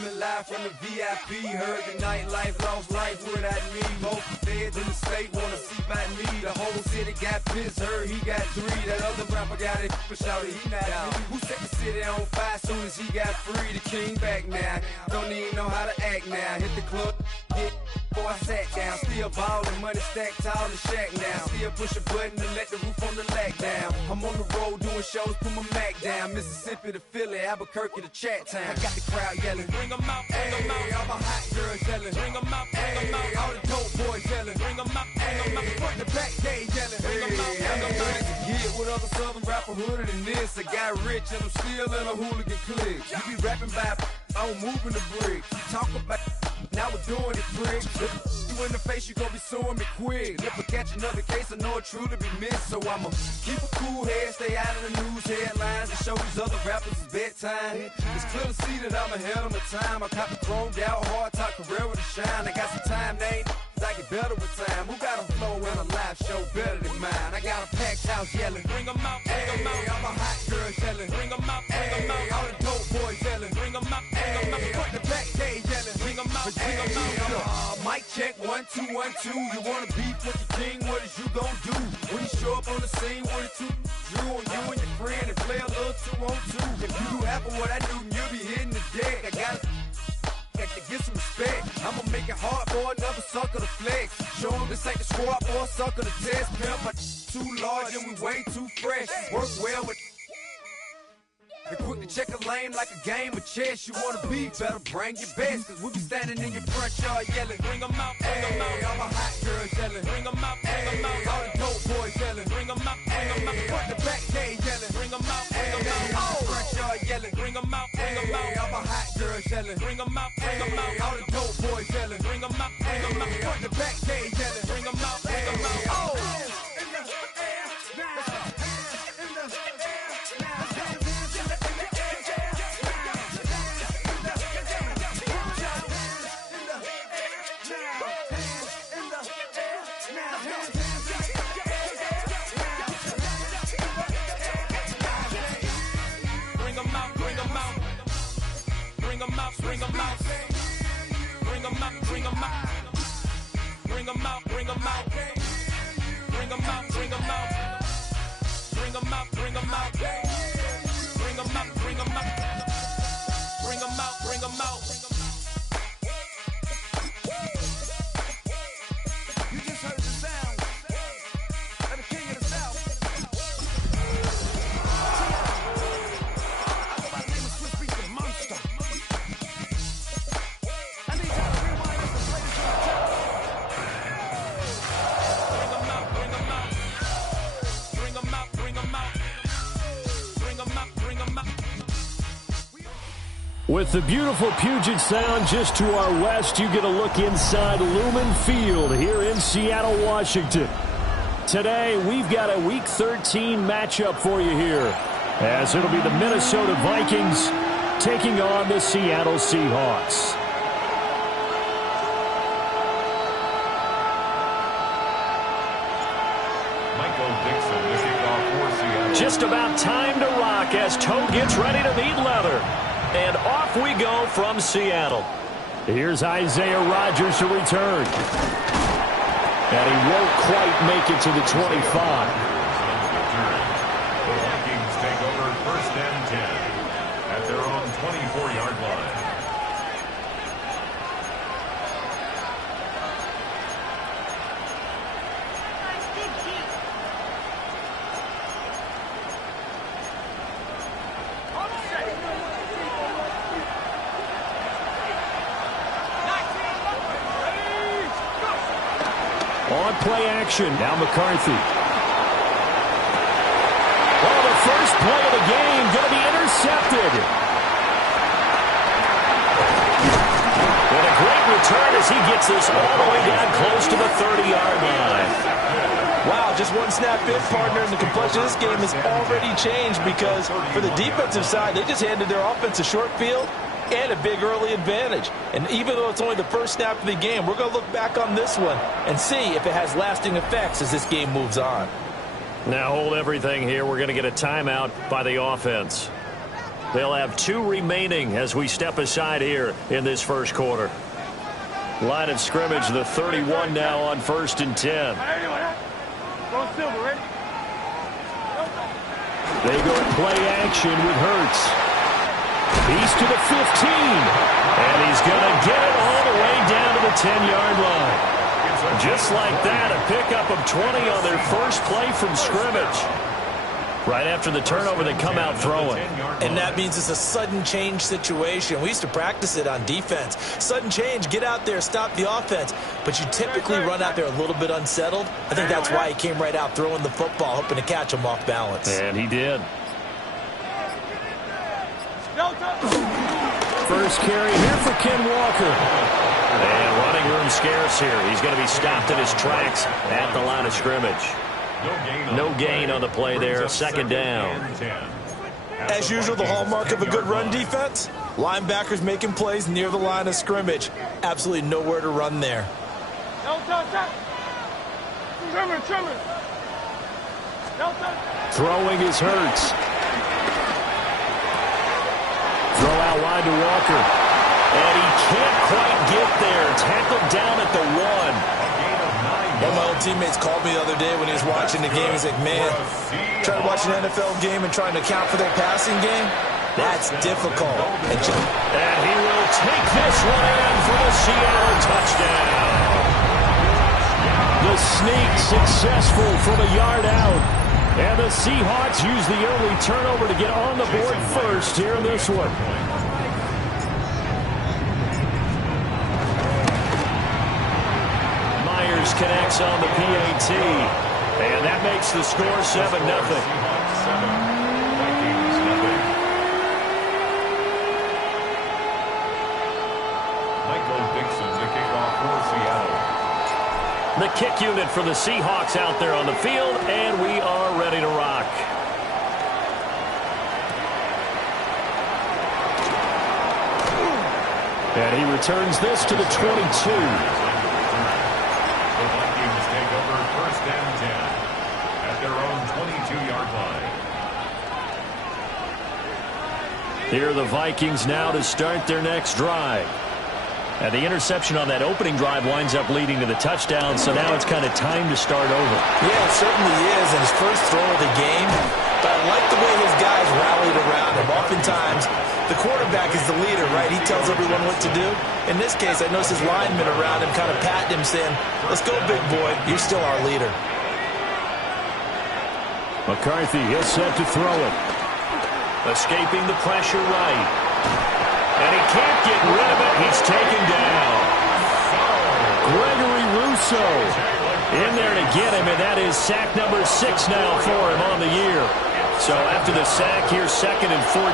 coming live from the VIP. Heard the nightlife, lost life without me. Most feds in the state wanna see by me. The whole city got pissed, heard he got 3. That other rapper got it, but shouted he not out. Who set the city on fire soon as he got free? The king back now, don't even know how to act now. Hit the club, get before I sat down. Still ballin', money stacked tall in the shack now. Still push a button to let the roof on the lack down. I'm on the road doing shows, put my Mac down. Mississippi to Philly, Albuquerque to Chat Town. I got the crowd yelling, bring 'em out, bring 'em out. All my hot girls yelling, bring 'em out, bring 'em out. All the dope boys yelling, bring 'em out, bring 'em out. Front the back gate yelling, bring 'em out, bring 'em out. To get with other southern rapper hooded than this. I got rich and I'm still in a hooligan clique. You be rapping by, I'm moving the bricks. You talk about, now we're doing it, pricks. You in the face, you gon' be suing me quick. If I catch another case, I know it truly be missed. So I'ma keep a cool head, stay out of the news headlines, and show these other rappers it's bedtime. It's clear to see that I'm ahead of my time. I caught the chromed out, hard top career with a shine. I got some time, they ain't I get better with time. Who got a flow and a live show better than mine? I got a packed house yelling, bring 'em out, bring 'em out. All my hot girls yelling, bring 'em out, bring 'em out. All the dope boys yelling, bring 'em out, bring 'em out. Front the back gate yelling, bring 'em out, bring 'em out. Mic check, 1 2 1 2. You wanna beef with the king? What is you gon' do when you show up on the scene with a 2 Drew on you and your friend and play a little 2 on 2? If you do half of what I do, you'll be hitting the deck. I gotta to get some respect. I'ma make it hard for another sucker to flex. Show him this ain't the squad or a sucker to test. Pimp, my too large and we way too fresh. Work well with and quick to check a lane like a game of chess. You wanna be better, bring your best. Cause we be standing in your front yard yelling, bring 'em out, bring 'em out. All my hot girls yelling, bring 'em out, bring 'em out. All the dope boys yelling, bring 'em out, bring 'em out. Front the back gate yelling, bring 'em out, bring 'em out. All the front yard yelling, bring 'em out, bring 'em out. All my hot girls yelling, bring 'em out, bring 'em out. All the dope boys yelling, bring 'em out, bring 'em out. Front the back gate yelling, bring 'em out, bring 'em out. Oh! Bring 'em out, bring 'em out, bring 'em out, bring 'em out, bring 'em out, bring 'em out, bring 'em out, bring 'em out, bring 'em out, bring 'em out, bring 'em out, bring 'em out, bring 'em out. You just heard the sound of the king of the South. I go by the name of Swiss Beast the Monster. With the beautiful Puget Sound just to our west, you get a look inside Lumen Field here in Seattle, Washington. Today, we've got a Week 13 matchup for you here, as it'll be the Minnesota Vikings taking on the Seattle Seahawks. Just about time to rock as Toe gets ready to meet leather. And off we go from Seattle. Here's Isaiah Rodgers to return. And he won't quite make it to the 25. The Vikings take over 1st and 10 at their own 24-yard line. On play action, now McCarthy. Oh, the first play of the game going to be intercepted. And a great return as he gets this all the way down close to the 30-yard line. Wow, just one snap in, partner, and the complexion of this game has already changed because for the defensive side, they just handed their offense a short field and a big early advantage. And even though it's only the first snap of the game, we're going to look back on this one and see if it has lasting effects as this game moves on. Now hold everything here. We're going to get a timeout by the offense. They'll have 2 remaining as we step aside here in this first quarter. Line of scrimmage, the 31 now on 1st and 10. They go play action with Hurts. He's to the 15. And he's going to get it all the way down to the 10-yard line. Just like that, a pickup of 20 on their first play from scrimmage. Right after the turnover, they come out throwing. And that means it's a sudden change situation. We used to practice it on defense. Sudden change, get out there, stop the offense. But you typically run out there a little bit unsettled. I think that's why he came right out throwing the football, hoping to catch him off balance. And he did. First carry here for Ken Walker. And running room scarce here. He's going to be stopped in his tracks at the line of scrimmage. No gain on the play there. Second down. As usual, the hallmark of a good run defense, linebackers making plays near the line of scrimmage. Absolutely nowhere to run there. Throwing is Hurts. Throw out wide to Walker. And he can't quite get there. Tackled down at the 1. One of my old teammates called me the other day when he was watching the game. He's like, man, trying to watch an NFL game and trying to account for their passing game, that's difficult. And he will take this one in for the Seattle touchdown. The sneak successful from a yard out. And the Seahawks use the early turnover to get on the board first here in this one. Connects on the PAT. And that makes the score 7-0. The kick unit for the Seahawks out there on the field, and we are ready to rock. And he returns this to the 22. Here are the Vikings now to start their next drive. And the interception on that opening drive winds up leading to the touchdown, so now it's kind of time to start over. Yeah, it certainly is, and his first throw of the game. But I like the way his guys rallied around him. Oftentimes, the quarterback is the leader, right? He tells everyone what to do. In this case, I noticed his linemen around him kind of patting him, saying, let's go, big boy. You're still our leader. McCarthy is set to throw it. Escaping the pressure right. And he can't get rid of it. He's taken down. Gregory Rousseau in there to get him, and that is sack number 6 now for him on the year. So after the sack, here's 2nd and 14.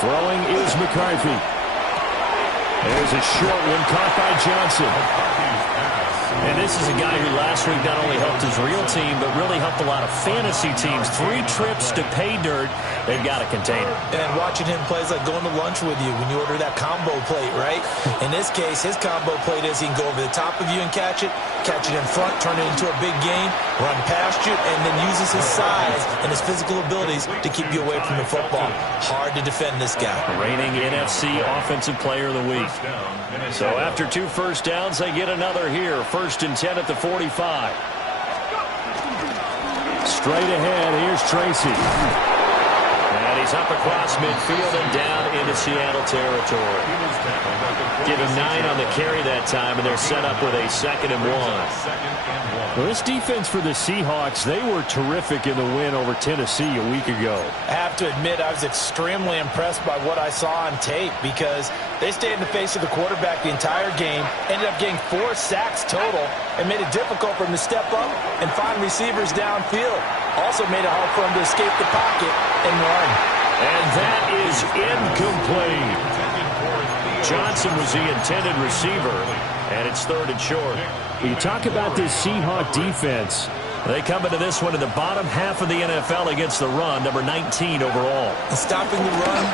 Throwing is McCarthy. There's a short one caught by Johnson. And this is a guy who last week not only helped his real team, but really helped a lot of fantasy teams. 3 trips to pay dirt. They've got a container. And watching him play is like going to lunch with you when you order that combo plate, right? In this case, his combo plate is he can go over the top of you and catch it in front, turn it into a big gain, run past you, and then uses his size and his physical abilities to keep you away from the football. Hard to defend this guy. Reigning NFC Offensive Player of the Week. So after 2 first downs, they get another here. 1st and 10 at the 45. Straight ahead, here's Tracy. And he's up across midfield and down into Seattle territory. Give him 9 on the carry that time, and they're set up with a 2nd and 1. Well, this defense for the Seahawks, they were terrific in the win over Tennessee a week ago. I have to admit, I was extremely impressed by what I saw on tape because they stayed in the face of the quarterback the entire game, ended up getting 4 sacks total, and made it difficult for him to step up and find receivers downfield. Also made it hard for him to escape the pocket and run. And that is incomplete. Johnson was the intended receiver, and it's 3rd and short. You talk about this Seahawk defense. They come into this one in the bottom half of the NFL against the run, number 19 overall. And stopping the run,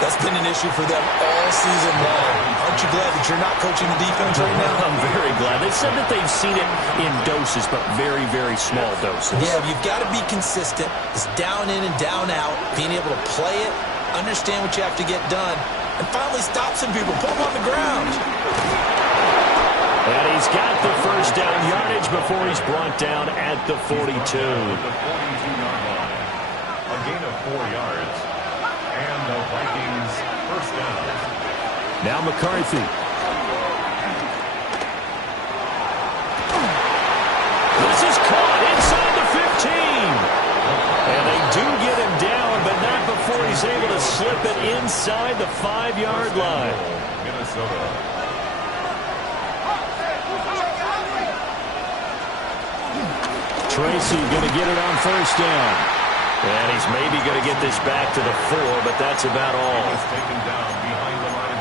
that's been an issue for them all season long. Aren't you glad the you're not coaching the defense right now? I'm very glad. They said that they've seen it in doses, but very, very small doses. Yeah, you've got to be consistent. It's down in and down out, being able to play it, understand what you have to get done, and finally stop some people, put them on the ground. And he's got the first down yardage before he's brought down at the 42. The 42-yard line. A gain of 4 yards. And the Vikings first down. Now McCarthy. This is caught inside the 15. And they do get him down, but not before he's able to slip it inside the 5-yard line. Minnesota. Tracy going to get it on first down. And he's maybe going to get this back to the 4, but that's about all.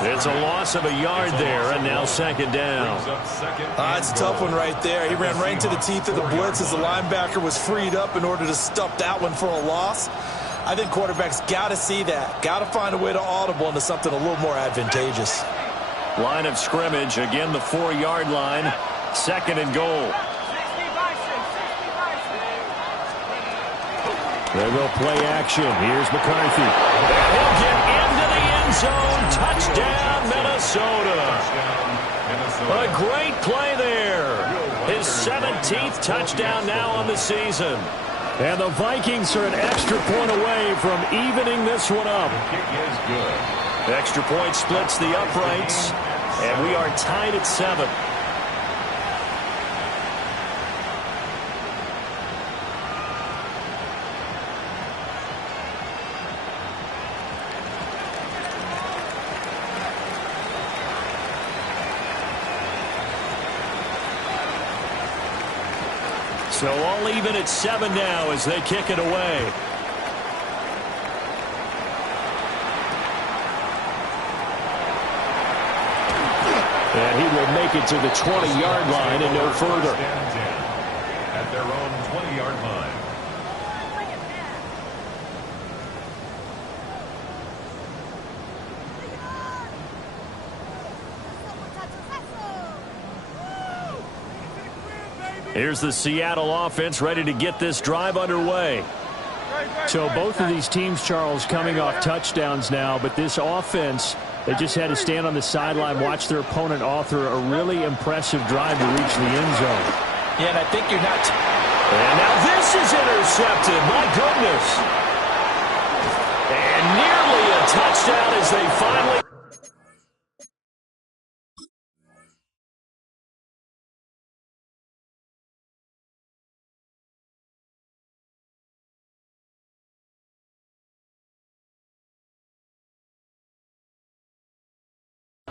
It's a loss of a yard there, and now second down. It's a tough one right there. He ran right into the teeth of the blitz as the linebacker was freed up in order to stop that one for a loss. I think quarterbacks got to see that. Got to find a way to audible into something a little more advantageous. Line of scrimmage, again the 4-yard line, second and goal. They will play action. Here's McCarthy. And he'll get into the end zone. Touchdown, Minnesota. A great play there. His 17th touchdown now on the season. And the Vikings are an extra point away from evening this one up. Kick is good. The extra point splits the uprights, and we are tied at 7. So all even at 7 now as they kick it away. And he will make it to the 20-yard line and no further. At their own 20-yard line. Here's the Seattle offense ready to get this drive underway. So both of these teams, Charles, coming off touchdowns now, but this offense, they just had to stand on the sideline, watch their opponent author a really impressive drive to reach the end zone. Yeah, and I think you're not... And now this is intercepted. My goodness. And nearly a touchdown as they finally...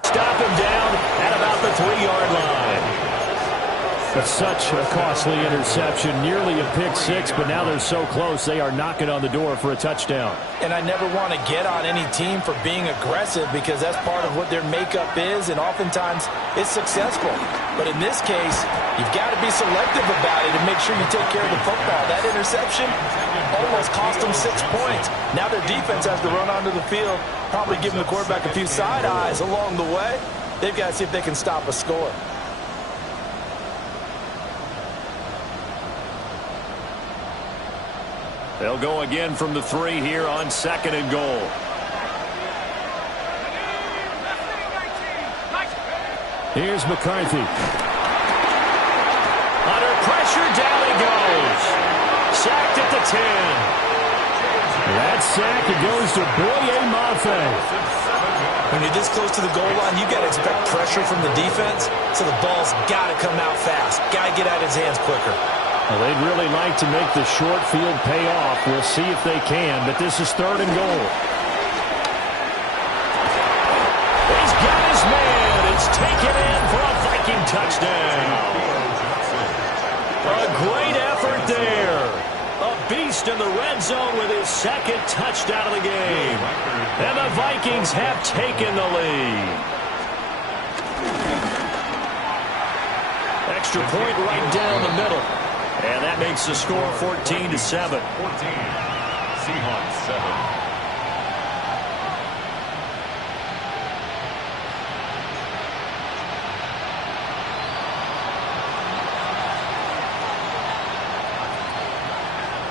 Stop him down at about the 3-yard line. But such a costly interception, nearly a pick six, but now they're so close they are knocking on the door for a touchdown. And I never want to get on any team for being aggressive because that's part of what their makeup is, and oftentimes it's successful. But in this case, you've got to be selective about it and make sure you take care of the football. That interception almost cost them 6 points. Now their defense has to run onto the field, probably giving the quarterback a few side eyes along the way. They've got to see if they can stop a score. They'll go again from the 3 here on second and goal. Here's McCarthy. Under pressure, down he goes. Sacked at the 10. That sack, it goes to Boye Mafe. When you're this close to the goal line, you got to expect pressure from the defense, so the ball's got to come out fast. Got to get out of his hands quicker. Well, they'd really like to make the short field pay off. We'll see if they can, but this is third and goal. He's got his man. It's taken in for a Viking touchdown. A great effort there. A beast in the red zone with his second touchdown of the game. And the Vikings have taken the lead. Extra point right down the middle. And that makes the score 14-7. 14. Seahawks 7.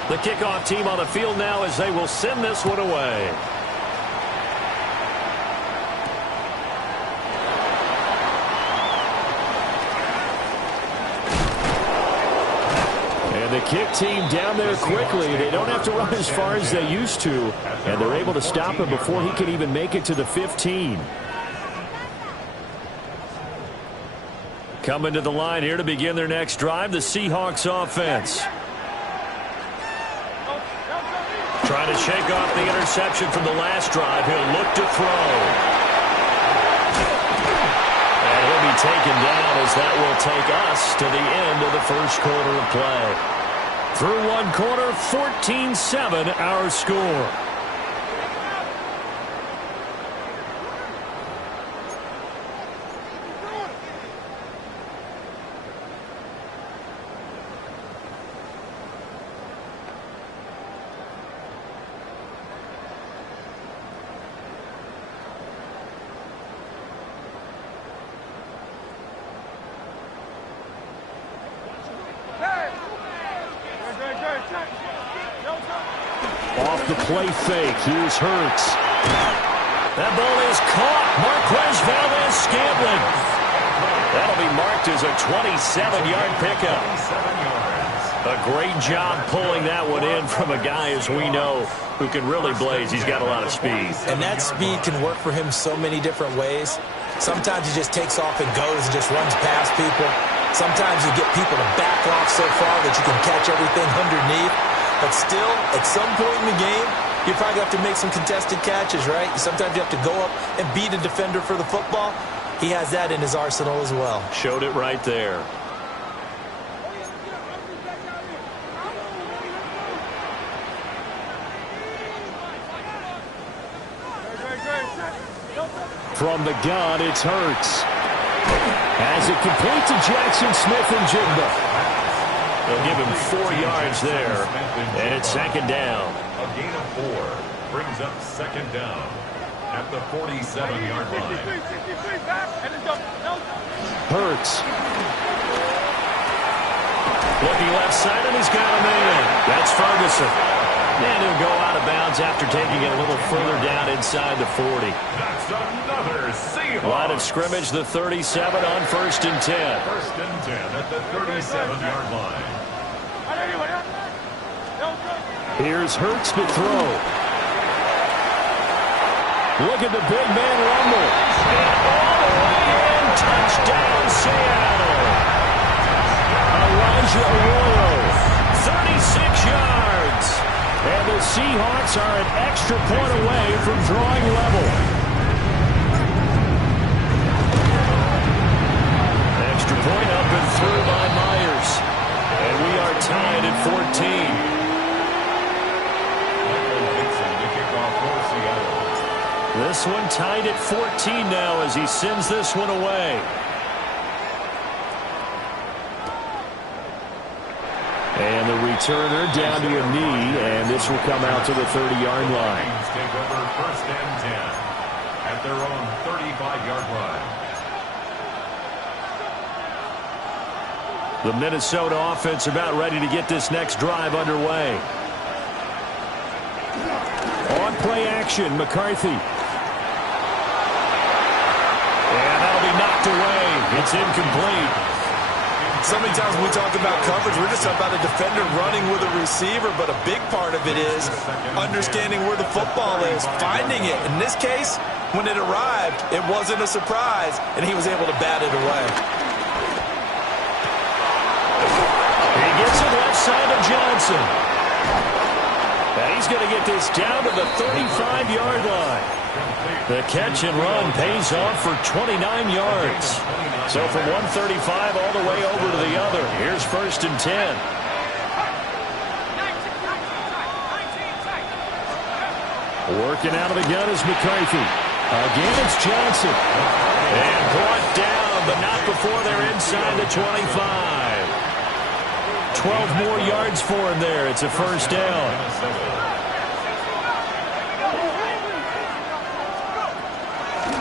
The kickoff team on the field now as they will send this one away. And the kick team down there quickly. They don't have to run as far as they used to, and they're able to stop him before he can even make it to the 15. Coming to the line here to begin their next drive, the Seahawks offense. Trying to shake off the interception from the last drive. He'll look to throw. And he'll be taken down as that will take us to the end of the first quarter of play. Through one quarter, 14-7 our score. Off the play fake, here's Hurts. That ball is caught. Marquez Valdes-Scantling. That'll be marked as a 27-yard pickup. A great job pulling that one in from a guy, as we know, who can really blaze. He's got a lot of speed. And that speed can work for him so many different ways. Sometimes he just takes off and goes and just runs past people. Sometimes you get people to back off so far that you can catch everything underneath. But still, at some point in the game, you probably have to make some contested catches, right? Sometimes you have to go up and beat a defender for the football. He has that in his arsenal as well. Showed it right there. From the gun, it's Hurts. As it complete to Jackson Smith and Jigba. They'll give him 4 yards there, and it's second down. A gain of 4 brings up second down at the 47-yard line. Hurts. Looking left side, and he's got a man. That's Ferguson. And he'll go out of bounds after taking it a little further down inside the 40. That's another Seahawks. Line of scrimmage, the 37 on 1st and 10. 1st and 10 at the 37-yard line. Here's Hurts to throw. Look at the big man rumble. And all the way in, touchdown Seattle. Elijah Arroyo, 36 yards. And the Seahawks are an extra point away from drawing level. Extra point up and through by Myers. And we are tied at 14. This one tied at 14 now as he sends this one away. And the returner down to a knee, and this will come out to the 30-yard line. Take over 1st and 10 at their own 35-yard line. The Minnesota offense about ready to get this next drive underway. On play action, McCarthy. And that'll be knocked away. It's incomplete. So many times when we talk about coverage, we're just talking about a defender running with a receiver, but a big part of it is understanding where the football is, finding it. In this case, when it arrived, it wasn't a surprise, and he was able to bat it away. He gets it left side of Johnson. And he's going to get this down to the 35-yard line. The catch and run pays off for 29 yards. So from 135 all the way over to the other. Here's 1st and 10. Working out of the gun is McCarthy. Again, it's Johnson. And brought down, but not before they're inside the 25. 12 more yards for him there. It's a 1st down.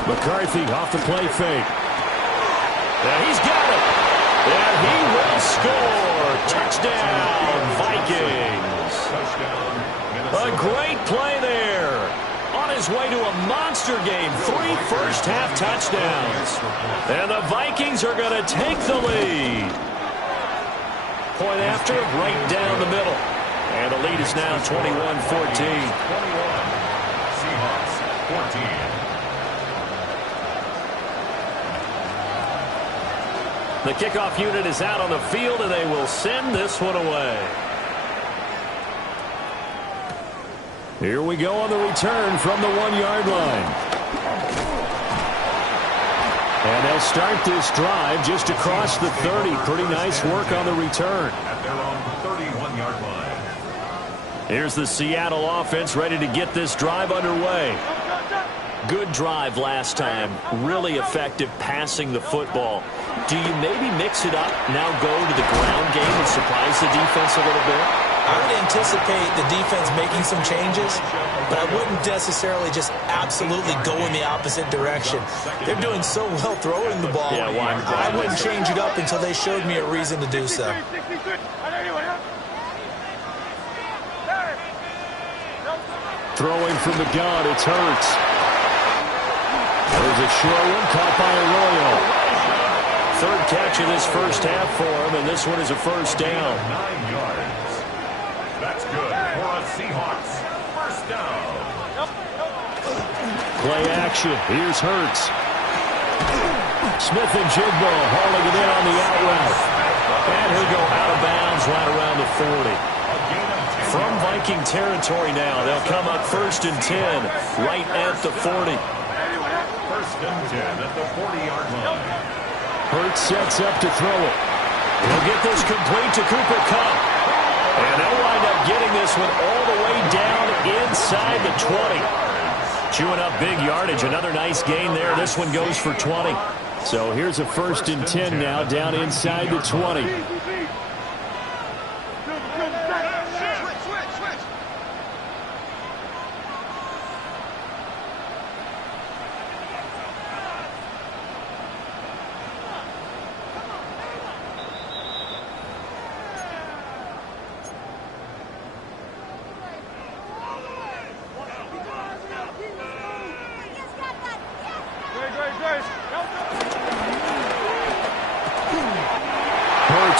McCarthy off the play fake. And he's got it. And he will score. Touchdown, Vikings. A great play there. On his way to a monster game, 3 first-half touchdowns. And the Vikings are going to take the lead. Point after, right down the middle. And the lead is now 21-14. Seahawks 14. The kickoff unit is out on the field, and they will send this one away. Here we go on the return from the 1-yard line. And they'll start this drive just across the 30. Pretty nice work on the return. At their own 31-yard line. Here's the Seattle offense ready to get this drive underway. Good drive last time. Really effective passing the football. Do you maybe mix it up, now go to the ground game and surprise the defense a little bit? I would anticipate the defense making some changes, but I wouldn't necessarily just absolutely go in the opposite direction. They're doing so well throwing the ball. Yeah, why? I wouldn't change it up until they showed me a reason to do so. Throwing from the gun, it's Hurts. There's a short one caught by Arroyo. Third catch of this first half for him, and this one is a first down. 9 yards. That's good for a Seahawks first down. Play action. Here's Hurts. Smith and Jigbo hauling it in on the out route. And he'll go out of bounds right around the 40. From Viking territory now, they'll come up 1st and 10 right at the 40. 1st and 10 at the 40-yard line. Hurts sets up to throw it. He'll get this complete to Cooper Kupp. And they'll wind up getting this one all the way down inside the 20. Chewing up big yardage. Another nice gain there. This one goes for 20. So here's a 1st and 10 now down inside the 20.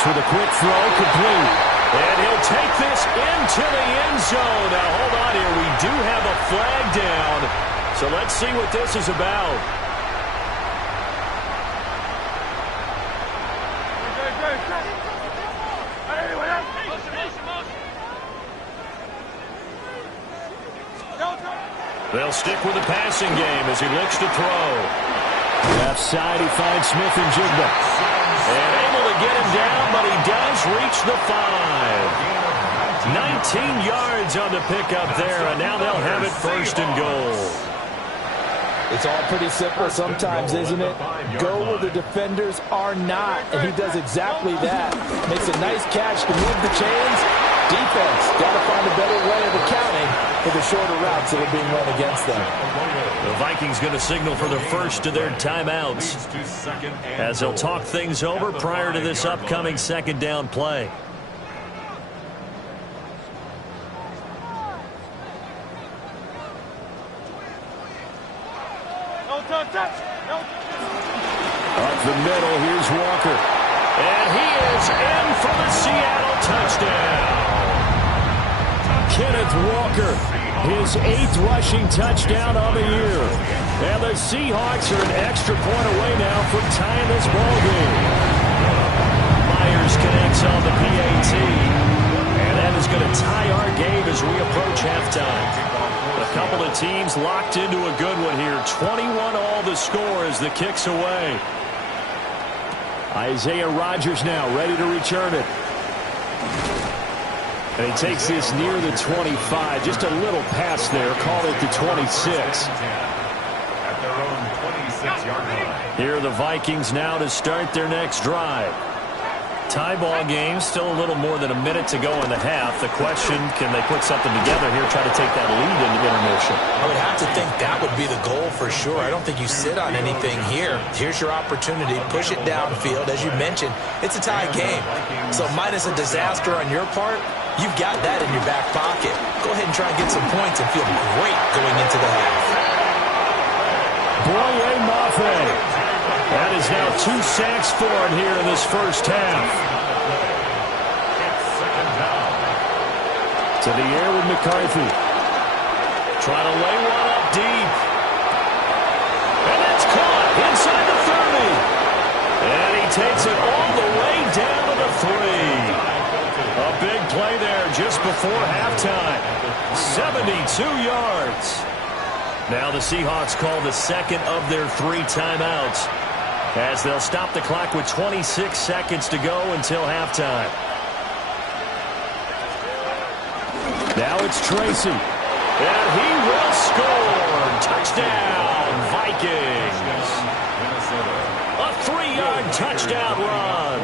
With a quick throw, complete. And he'll take this into the end zone. Now, hold on here. We do have a flag down. So let's see what this is about. They'll stick with the passing game as he looks to throw. Left side, he finds Smith and Jigba. And able to get him down, but he does reach the 5. 19 yards on the pickup there, and now they'll have it 1st and goal. It's all pretty simple sometimes, isn't it? Go where the defenders are not, and he does exactly that. Makes a nice catch to move the chains. Defense got to find a better way of accounting for the shorter routes that are being run against them. The Vikings going to signal for the first of their timeouts as they'll talk things over prior to this upcoming 2nd down play. Up the middle, here's Walker. And he is in for the Seattle touchdown. Kenneth Walker, his 8th rushing touchdown on the year. And the Seahawks are an extra point away now from tying this ball game. Myers connects on the PAT. And that is going to tie our game as we approach halftime. A couple of teams locked into a good one here. 21-all the score as the kick's away. Isaiah Rodgers now ready to return it. And he takes this near the 25. Just a little pass there. Call it the 26. At their own 26-yard line. Here are the Vikings now to start their next drive. Tie ball game, still a little more than a minute to go in the half. The question, can they put something together here, try to take that lead into intermission? I would have to think that would be the goal for sure. I don't think you sit on anything here. Here's your opportunity. Push it downfield. As you mentioned, it's a tie game. So minus a disaster on your part, you've got that in your back pocket. Go ahead and try and get some points and feel great going into the half. Boye Mafe. That is now 2 sacks for him here in this first half. To the air with McCarthy. Trying to lay one up deep. And that's caught inside the 30. And he takes it all the way down to the 3. A big play there just before halftime. 72 yards. Now the Seahawks call the second of their 3 timeouts, as they'll stop the clock with 26 seconds to go until halftime. Now it's Tracy. And he will score. Touchdown, Vikings. A 3-yard touchdown run.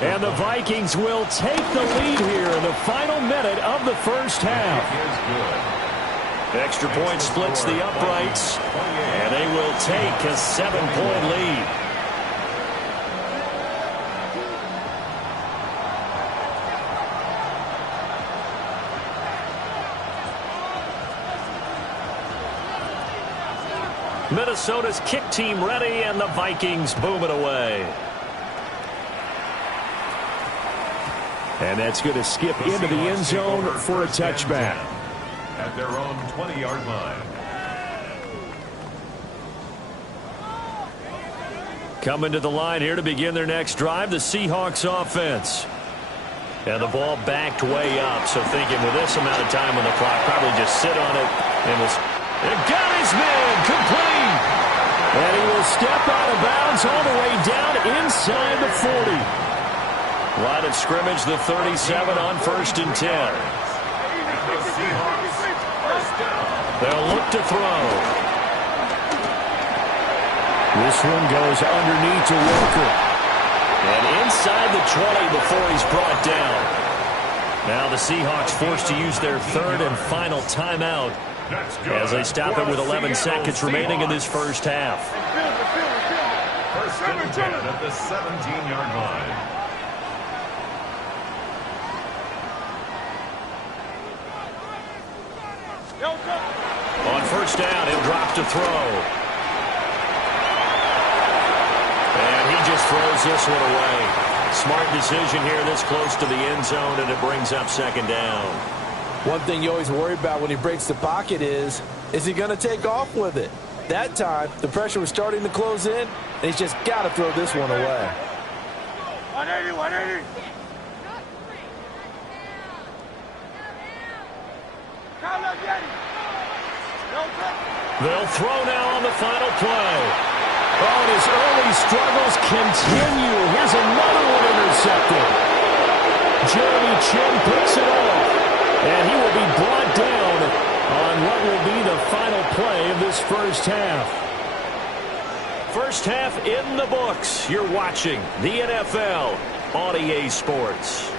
And the Vikings will take the lead here in the final minute of the first half. Extra point splits the uprights, and they will take a 7-point lead. Minnesota's kick team ready, and the Vikings boom it away. And that's going to skip into the end zone for a touchback. At their own 20-yard line. Coming to the line here to begin their next drive, the Seahawks offense. And the ball backed way up, so thinking with this amount of time on the clock, probably just sit on it. And got his man complete. And he will step out of bounds all the way down inside the 40. Line of scrimmage, the 37 on 1st and 10. They'll look to throw. This one goes underneath to Walker. And inside the 20 before he's brought down. Now the Seahawks forced to use their 3rd and final timeout as they stop it with 11 seconds remaining in this first half. 1st and 10 at the 17-yard line. On 1st down, he'll drop to throw. And he just throws this one away. Smart decision here this close to the end zone, and it brings up 2nd down. One thing you always worry about when he breaks the pocket is he going to take off with it? That time, the pressure was starting to close in, and he's just got to throw this one away. 180, 180. They'll throw now on the final play. Oh, and his early struggles continue. Here's another one intercepted. Jeremy Chin picks it off, and he will be brought down on what will be the final play of this first half. First half in the books. You're watching the NFL on EA Sports.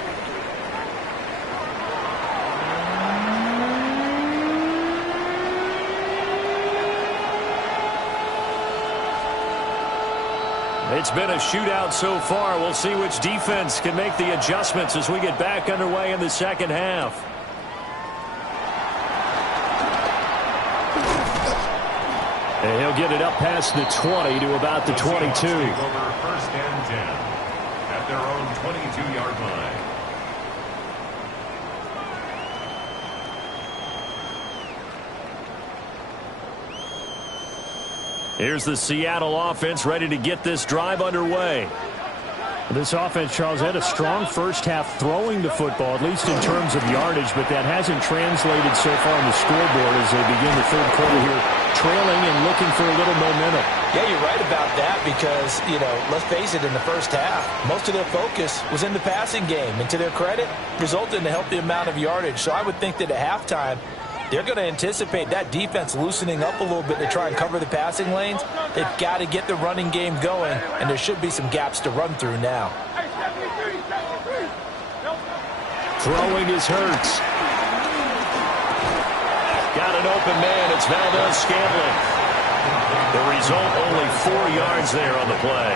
It's been a shootout so far. We'll see which defense can make the adjustments as we get back underway in the second half. And he'll get it up past the 20 to about the 22. Over 1st and 10 at their own 22-yard line. Here's the Seattle offense ready to get this drive underway. This offense, Charles, had a strong first half throwing the football, at least in terms of yardage, but that hasn't translated so far on the scoreboard as they begin the 3rd quarter here, trailing and looking for a little momentum. Yeah, you're right about that because, let's face it, in the first half, most of their focus was in the passing game. And to their credit, resulted in a healthy amount of yardage. So I would think that at halftime, they're going to anticipate that defense loosening up a little bit to try and cover the passing lanes. They've got to get the running game going, and there should be some gaps to run through now. Throwing is Hurts. Got an open man. It's Valdez-Scantling. The result, only 4 yards there on the play.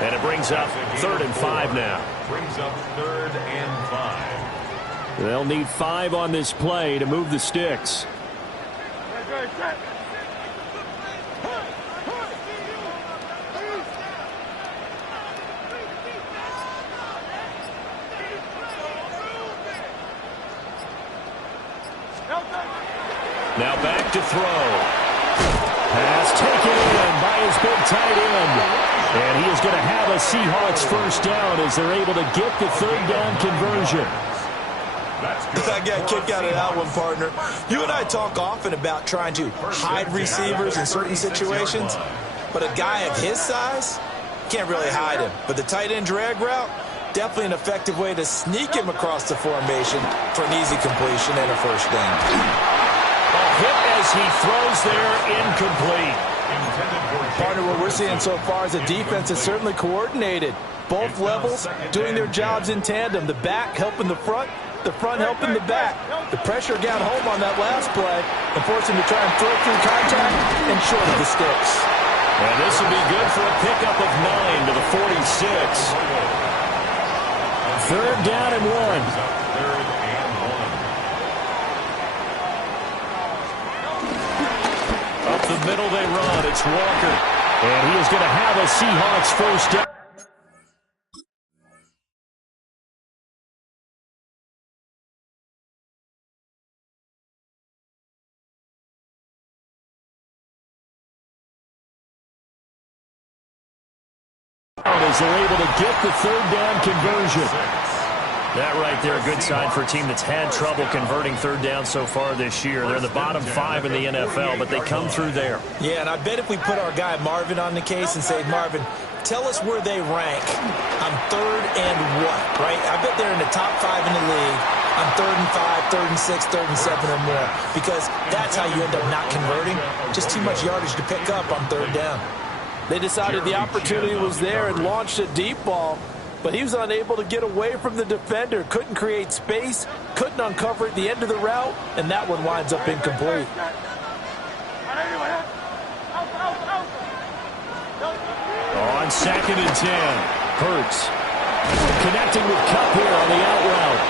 And it brings up 3rd and 5 now. Brings up 3rd and 5. They'll need 5 on this play to move the sticks. Now back to throw. Pass taken in by his big tight end. And he is going to have a Seahawks first down as they're able to get the third down conversion. I got a kick out of that one, partner. You and I talk often about trying to hide receivers in certain situations, but a guy of his size can't really hide him. But the tight end drag route, definitely an effective way to sneak him across the formation for an easy completion and a first down. A hit as he throws there, incomplete. Partner, what we're seeing so far is a defense that's certainly coordinated. Both levels doing their jobs in tandem. The back helping the front helping the back. The pressure got home on that last play and forced him to try and throw through contact and short of the sticks. And this will be good for a pickup of 9 to the 46. Third down and 1. Up the middle they run. It's Walker. And he is going to have a Seahawks first down. As they're able to get the third down conversion. That right there, a good sign for a team that's had trouble converting third down so far this year. They're in the bottom 5 in the NFL, but they come through there. Yeah, and I bet if we put our guy Marvin on the case and say, Marvin, tell us where they rank on third and what, right? I bet they're in the top 5 in the league on third and 5, third and 6, third and 7 or more, because that's how you end up not converting. Just too much yardage to pick up on third down. They decided the opportunity was there and launched a deep ball, but he was unable to get away from the defender, couldn't create space, couldn't uncover at the end of the route, and that one winds up incomplete. On 2nd and 10, Hurts connecting with Kupp here on the out route.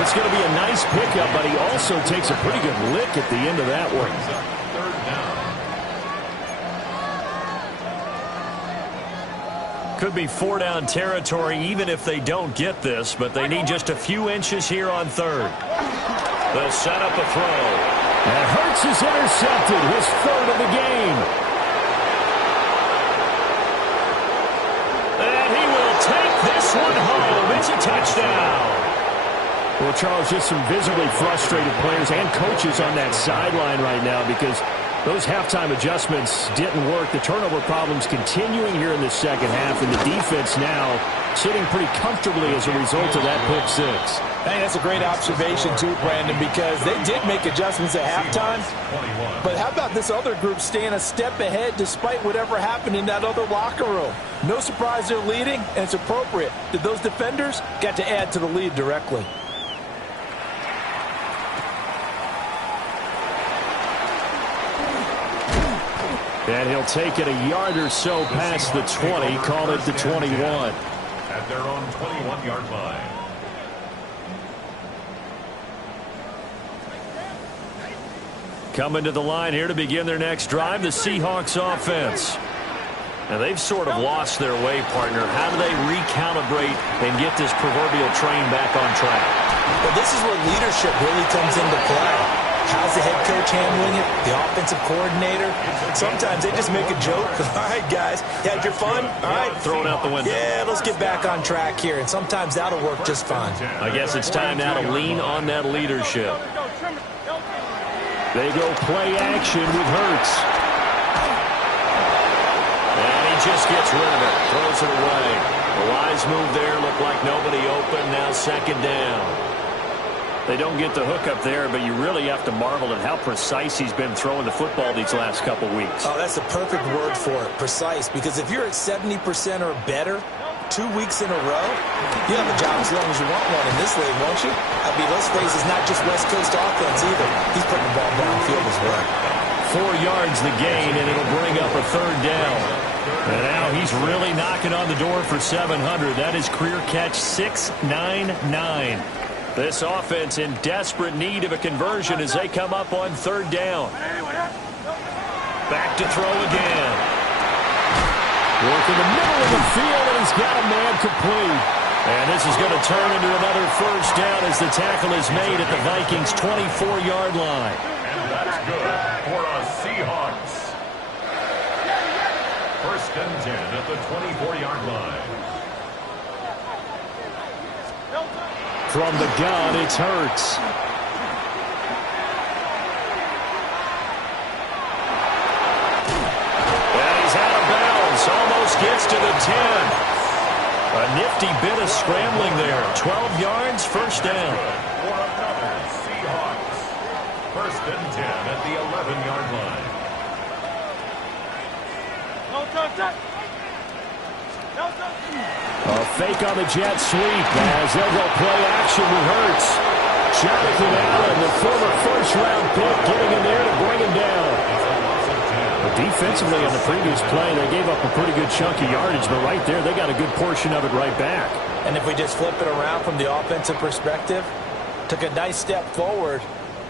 It's going to be a nice pickup, but he also takes a pretty good lick at the end of that one. Could be 4-down territory even if they don't get this, but they need just a few inches here on third. They'll set up a throw. And Hurts is intercepted, his 3rd of the game. And he will take this one home. It's a touchdown. Well, Charles, just some visibly frustrated players and coaches on that sideline right now because those halftime adjustments didn't work. The turnover problems continuing here in the second half, and the defense now sitting pretty comfortably as a result of that pick 6. Hey, that's a great observation too, Brandon, because they did make adjustments at halftime. But how about this other group staying a step ahead despite whatever happened in that other locker room? No surprise they're leading, and it's appropriate that those defenders got to add to the lead directly. And he'll take it a yard or so past the 20, call it the 21. At their own 21-yard line. Coming to the line here to begin their next drive, the Seahawks offense. Now, they've sort of lost their way, partner. How do they recalibrate and get this proverbial train back on track? Well, this is where leadership really comes into play. How's the head coach handling it? The offensive coordinator? Sometimes they just make a joke. All right, guys, you had your fun? All right. Throw it out the window. Yeah, let's get back on track here. And sometimes that'll work just fine. I guess it's time now to lean on that leadership. They go play action with Hurts. And he just gets rid of it. Throws it away. A wise move there. Looked like nobody open. Now 2nd down. They don't get the hook up there, but you really have to marvel at how precise he's been throwing the football these last couple weeks. Oh, that's the perfect word for it, precise, because if you're at 70% or better 2 weeks in a row, you have a job as long as you want one in this league, won't you? I mean, let's face it, it's not just West Coast offense either. He's putting the ball downfield as well. 4 yards the gain, and it'll bring up a 3rd down. And now he's really knocking on the door for 700. That is career catch 699. This offense in desperate need of a conversion as they come up on third down. Back to throw again. Work in the middle of the field, and he's got a man complete. And this is going to turn into another first down as the tackle is made at the Vikings' 24-yard line. And that's good for us Seahawks. First and 10 at the 24-yard line. From the gun, it's Hurts. And he's out of bounds. Almost gets to the 10. A nifty bit of scrambling there. 12 yards, first down. For another Seahawks. First and 10 at the 11-yard line. A fake on the jet sweep as they'll go play action with Hurts. Jonathan Allen, the former first-round pick, getting in there to bring him down. But defensively on the previous play, they gave up a pretty good chunk of yardage, but right there, they got a good portion of it right back. And if we just flip it around from the offensive perspective, took a nice step forward,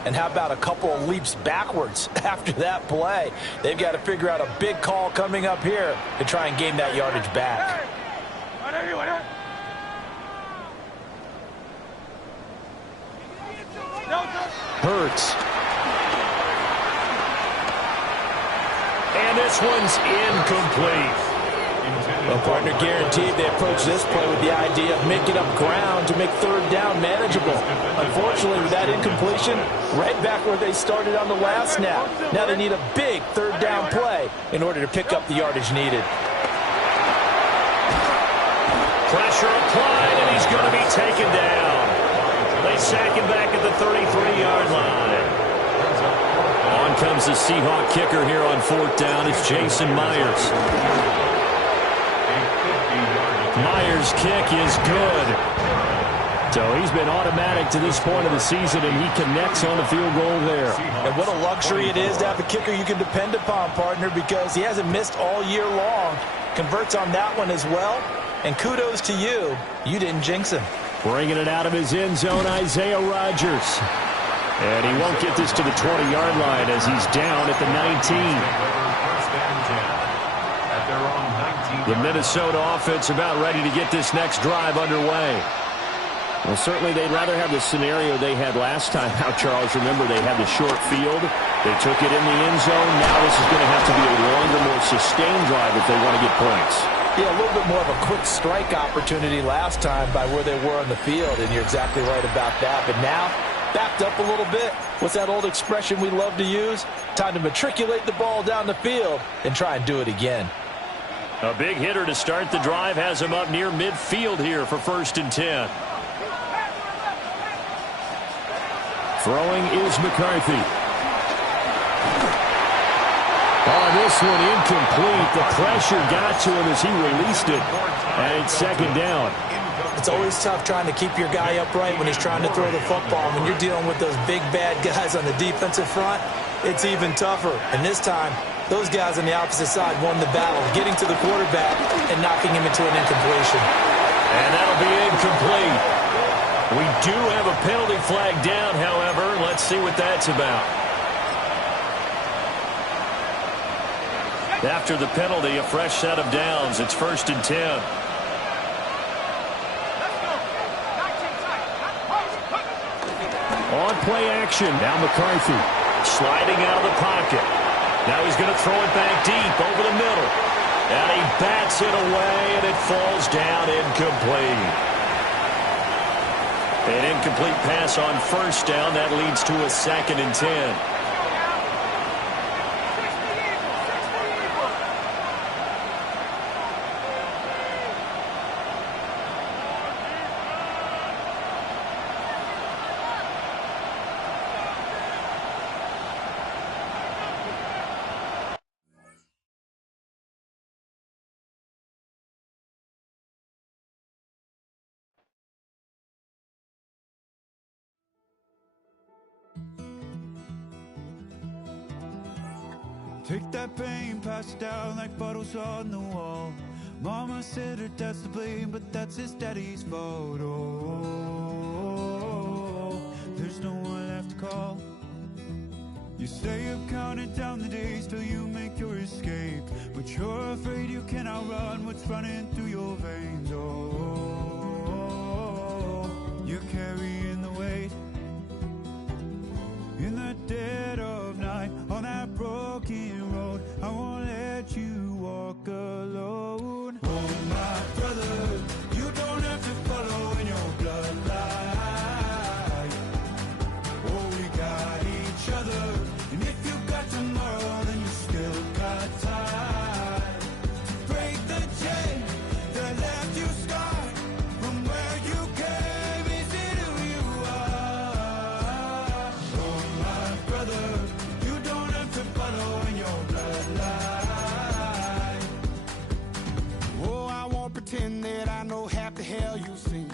and how about a couple of leaps backwards after that play? They've got to figure out a big call coming up here to try and gain that yardage back. Hurts. And this one's incomplete. Well, partner, guaranteed they approach this play with the idea of making up ground to make third down manageable. Unfortunately, with that incompletion, right back where they started on the last snap. Now they need a big third down play in order to pick up the yardage needed. Pressure applied, and he's going to be taken down. They sack him back at the 33-yard line. On comes the Seahawk kicker here on fourth down. It's Jason Myers. Myers' kick is good. So he's been automatic to this point of the season, and he connects on the field goal there. And what a luxury it is to have a kicker you can depend upon, partner, because he hasn't missed all year long. Converts on that one as well. And kudos to you. You didn't jinx him. Bringing it out of his end zone, Isaiah Rodgers. And he won't get this to the 20-yard line as he's down at the 19. The Minnesota offense about ready to get this next drive underway. Well, certainly they'd rather have the scenario they had last time out, Charles. Remember, they had the short field. They took it in the end zone. Now this is going to have to be a longer, more sustained drive if they want to get points. Yeah, a little bit more of a quick strike opportunity last time by where they were on the field, and you're exactly right about that. But now, backed up a little bit. What's that old expression we love to use? Time to matriculate the ball down the field and try and do it again. A big hitter to start the drive has him up near midfield here for first and 10. Throwing is McCarthy. Oh, this one incomplete. The pressure got to him as he released it. And it's second down. It's always tough trying to keep your guy upright when he's trying to throw the football. When you're dealing with those big, bad guys on the defensive front, it's even tougher. And this time, those guys on the opposite side won the battle, getting to the quarterback and knocking him into an incompletion. And that'll be incomplete. We do have a penalty flag down, however. Let's see what that's about. After the penalty, a fresh set of downs. It's first and 10. On play action. Now McCarthy sliding out of the pocket. Now he's going to throw it back deep over the middle. And he bats it away, and it falls down incomplete. An incomplete pass on first down. That leads to a second and 10. Take that pain, pass it down like photos on the wall. Mama said her dad's to blame, but that's his daddy's fault. Oh, there's no one left to call. You stay up counting down the days till you make your escape, but you're afraid you cannot run what's running through your veins. Oh, you're carrying the weight in the dead of night on that broken road. I won't let you walk alone. Oh, my brother, you don't have to follow in your bloodline. Oh, we got each other, and if you got tomorrow, then you still got time to break the chain that left you scarred from where you came. Is it who you are? Oh, my brother, you don't have to follow in your bloodline. Oh, I won't pretend that I know half the hell you've seen,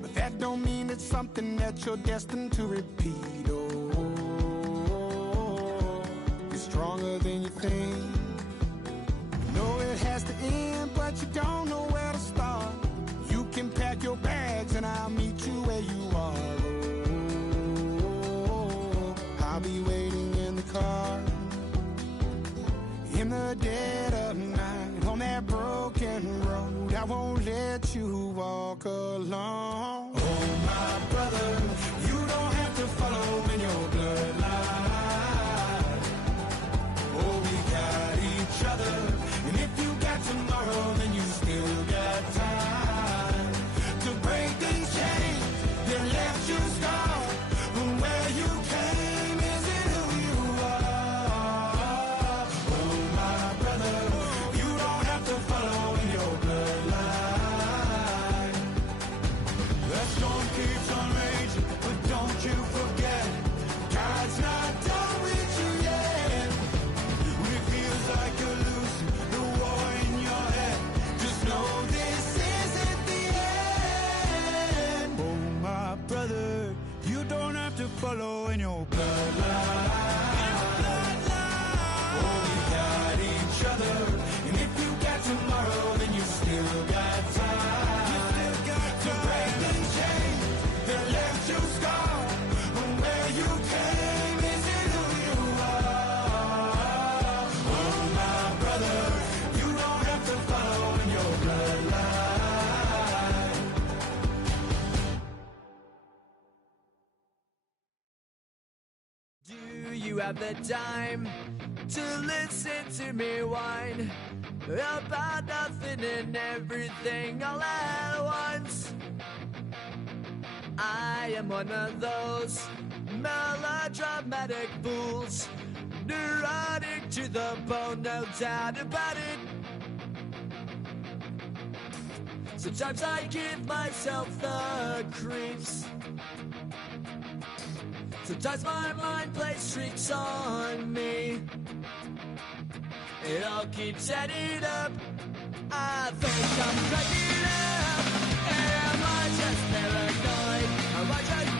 but that don't mean it's something that you're destined to repeat. Oh, you're stronger than you think. You know it has to end, but you don't know where to start. You can pack your bags and I'll meet you where you are. Oh, I'll be waiting in the car in the dead of night on that broken road. I won't let you walk alone. Oh, my brother, you don't have to follow in your bloodline. Oh, we got each other, and if you got tomorrow, then you still got time to break these chains that left you scarred from where you came. Is it who you are? Oh, my brother, you don't have to follow in your bloodline. The storm keeps on raging, but don't you forget, God's not done with you yet. When it feels like you're losing the war in your head, just know this isn't the end. Oh, my brother, you don't have to follow in your bloodline. Oh, we got each other, and if you got tomorrow, then you still got time. You still got to break these chains that left you scarred from where you came. Is it who you are? Oh, my brother, you don't have to follow in your bloodline. Do you have the time to listen to me whine about nothing and everything all at once? I am one of those melodramatic fools, neurotic to the bone, no doubt about it. Sometimes I give myself the creeps. Sometimes my mind plays tricks on me. It all keeps adding up. I think I'm cracking up. Am I just paranoid? Am I just...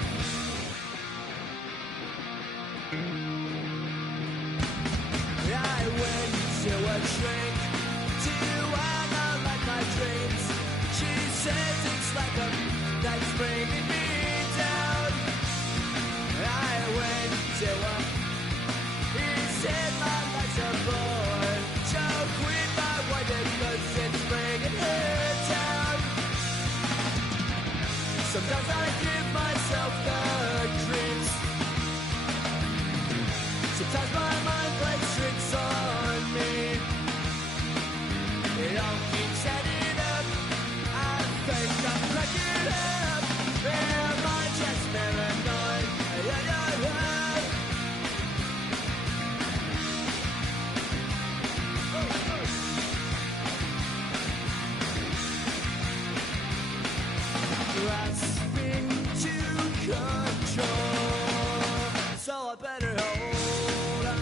I went to a shrink to analyze my dreams. She says it's like a that's bringing me down. I went to a... He said my life's a bore. So quit my wife because it's bringing her down. Sometimes I give myself the creeps. Sometimes my mind plays tricks on me. It all keeps adding up. I think I'm cracking up. Am I just paranoid? Yeah, yeah, yeah. Grasping to control, so I better hold on.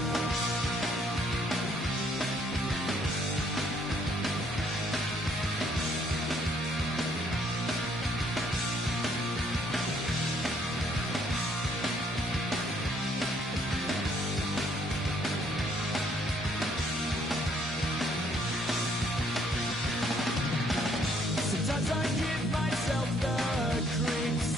Sometimes I give myself the creeps.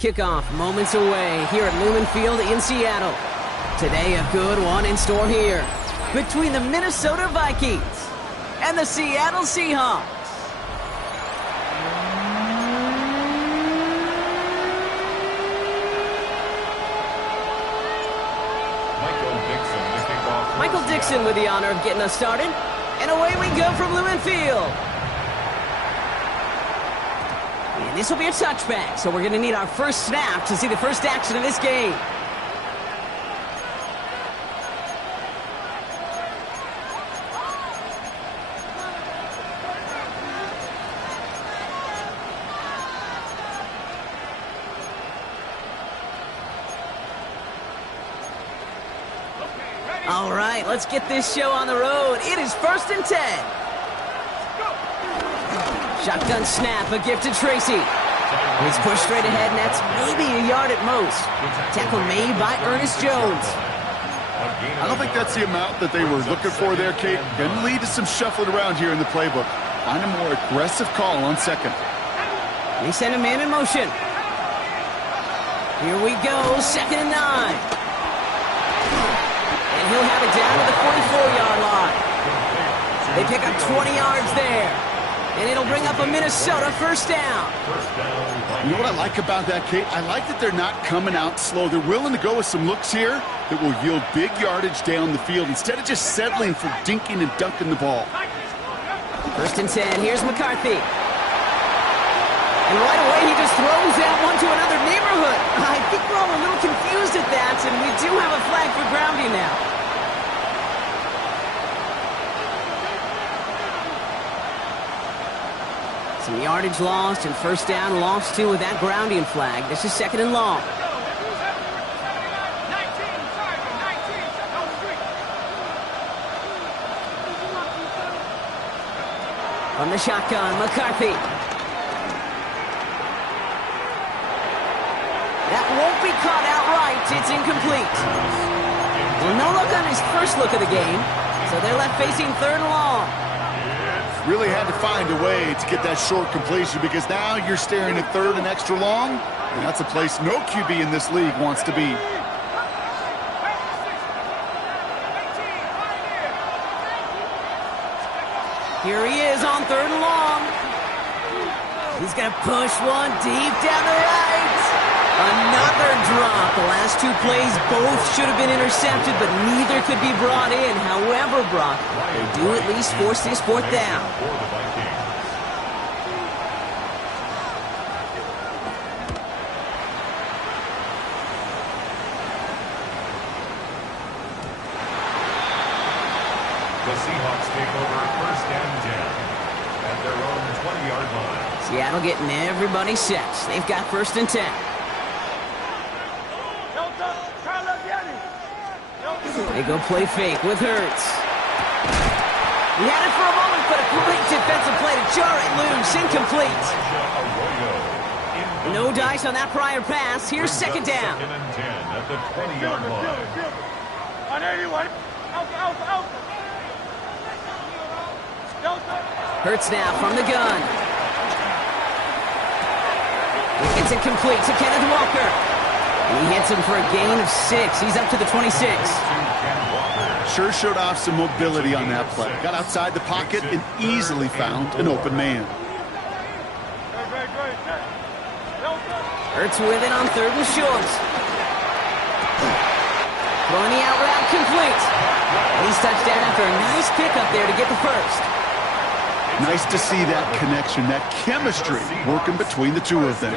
Kickoff moments away here at Lumen Field in Seattle. Today, a good one in store here between the Minnesota Vikings and the Seattle Seahawks. Michael Dixon with the honor of getting us started. And away we go from Lumen Field. And this will be a touchback, so we're going to need our first snap to see the first action of this game. All right, let's get this show on the road. It is 1st and 10. Shotgun snap, a gift to Tracy. He's pushed straight ahead, and that's maybe a yard at most. Tackle made by Ernest Jones. I don't think that's the amount that they were looking for there, Kate. Going to lead to some shuffling around here in the playbook. Find a more aggressive call on second. They send a man in motion. Here we go, 2nd and 9. And he'll have it down to the 44-yard line. They pick up 20 yards there. And it'll bring up a Minnesota first down. You know what I like about that, Kate? I like that they're not coming out slow. They're willing to go with some looks here that will yield big yardage down the field instead of just settling for dinking and dunking the ball. 1st and 10. Here's McCarthy. And right away, he just throws that one to another neighborhood. I think we're all a little confused at that, and we do have a flag for grounding now. Some yardage lost and first down lost too with that grounding flag. This is 2nd and long. From the shotgun, McCarthy. That won't be caught outright. It's incomplete. Well, no look on his first look of the game, so they're left facing 3rd and long. Really had to find a way to get that short completion because now you're staring at 3rd and extra long, and that's a place no QB in this league wants to be. Here he is on 3rd and long. He's going to push one deep down the right. Another drop. The last 2 plays both should have been intercepted, but neither could be brought in. However, Brock, they do at least force this 4th down. The Seahawks take over 1st and 10 at their own 20-yard line. Seattle getting everybody set. They've got 1st and 10. They go play fake with Hurts. He had it for a moment, but a great defensive play to jar it loose. Incomplete. No dice on that prior pass. Here's 2nd down. 2nd and 10 at the 20-yard line. Hurts now from the gun. It's incomplete to Kenneth Walker. He hits him for a gain of 6. He's up to the 26. Sure showed off some mobility on that play. Got outside the pocket and easily found an open man. Hurts with it on 3rd and short. Throwing the out route complete. And he's touchdown after a nice pickup there to get the first. Nice to see that connection, that chemistry working between the two of them.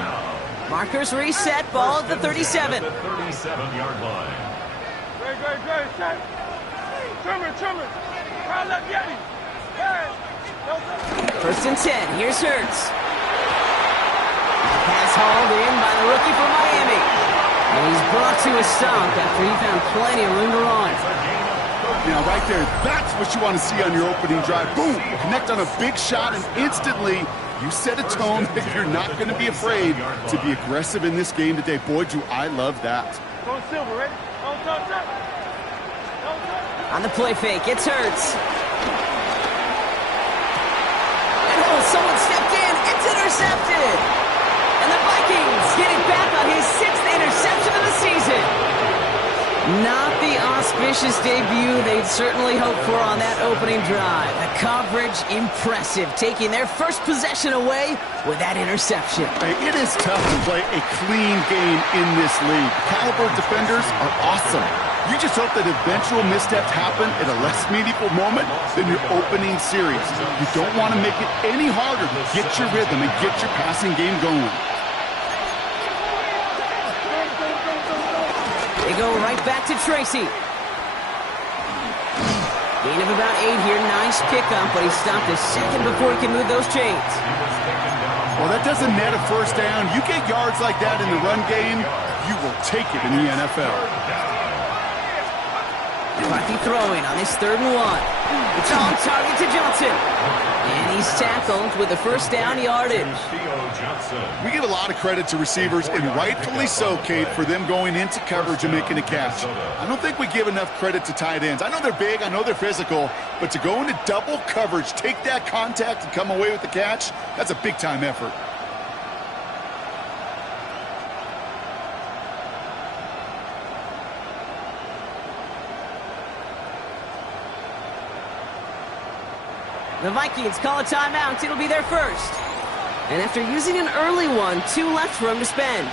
Markers reset, ball at the 37. At the 37-yard line. First and 10. Here's Hurts. Pass hauled in by the rookie from Miami. And he's brought to a stop after he found plenty of room to run. Now, right there, that's what you want to see on your opening drive. Boom! Connect on a big shot, and instantly you set a tone that you're not going to be afraid to be aggressive in this game today. Boy, do I love that. On the play fake, it's Hurts. And oh, someone stepped in. It's intercepted. And the Vikings Vikings get it back on his 6th interception of the season. Not the auspicious debut they'd certainly hoped for on that opening drive. The coverage, impressive, taking their first possession away with that interception. Hey, it is tough to play a clean game in this league. Caliber defenders are awesome. You just hope that eventual missteps happen at a less meaningful moment than your opening series. You don't want to make it any harder to get your rhythm and get your passing game going. They go right back to Tracy. Gain of about 8 here. Nice pickup, but he stopped a second before he can move those chains. Well, that doesn't net a first down. You get yards like that in the run game, you will take it in the NFL. McCarthy throwing on his 3rd and 1. It's on target to Johnson. And he's tackled with the first down yardage. We give a lot of credit to receivers, and rightfully so, Kate, for them going into coverage and making a catch. I don't think we give enough credit to tight ends. I know they're big, I know they're physical, but to go into double coverage, take that contact, and come away with the catch, that's a big-time effort. The Vikings call a timeout. It'll be their first. And after using an early one, 2 left for him to spend.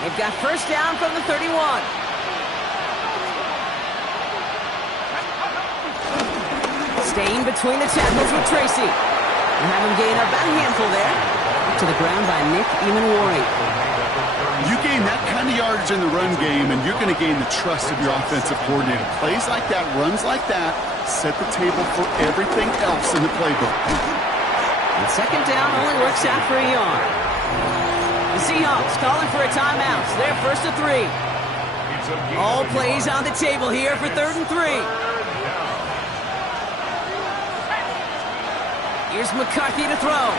They've got first down from the 31. Staying between the tackles with Tracy. And have him gain about a handful there. To the ground by Nick Emanwari. You gain that kind of yardage in the run game, and you're going to gain the trust of your offensive coordinator. Plays like that, runs like that, set the table for everything else in the playbook. And second down only works out for a yard. The Seahawks calling for a timeout. They're first to 3. All plays on the table here for 3rd and 3. Here's McCarthy to throw.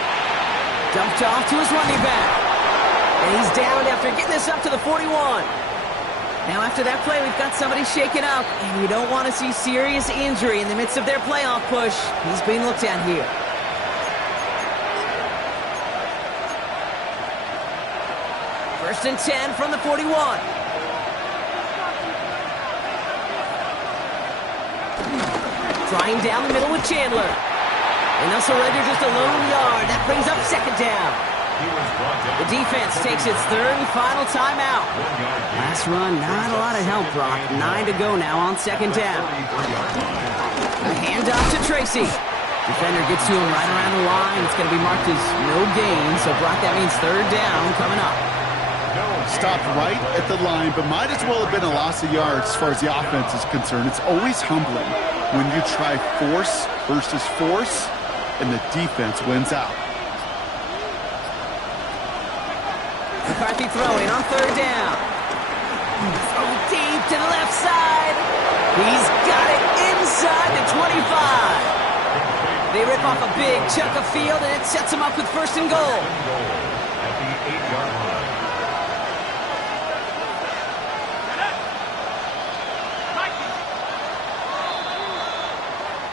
Dumped off to his running back. And he's down after getting this up to the 41. Now after that play, we've got somebody shaken up, and we don't want to see serious injury in the midst of their playoff push. He's being looked at here. First and 10 from the 41. Trying down the middle with Chandler. And they'll surrender just a lone yard. That brings up second down. The defense takes its 3rd and final timeout. Last run, not a lot of help, Brock. 9 to go now on second down. A handoff to Tracy. Defender gets to him right around the line. It's going to be marked as no gain. So, Brock, that means 3rd down coming up. Stopped right at the line, but might as well have been a loss of yards as far as the offense is concerned. It's always humbling when you try force versus force, and the defense wins out. McCarthy throwing on 3rd down. Throw deep to the left side. He's got it inside the 25. They rip off a big chunk of field, and it sets them up with 1st and goal. At the 8-yard line.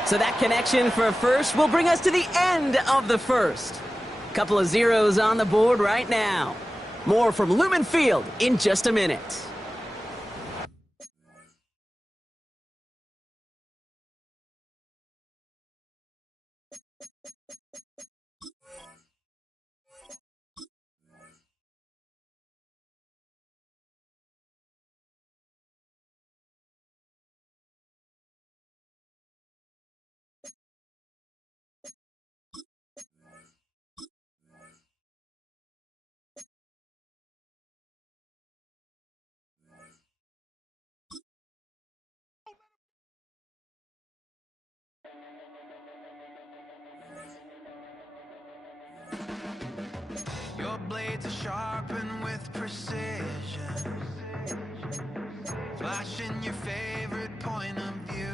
So that connection for a first will bring us to the end of the first. Couple of zeros on the board right now. More from Lumen Field in just a minute. Your blades are sharpened with precision, flashing your favorite point of view.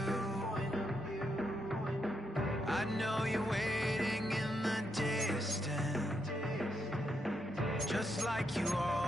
I know you're waiting in the distance, just like you are.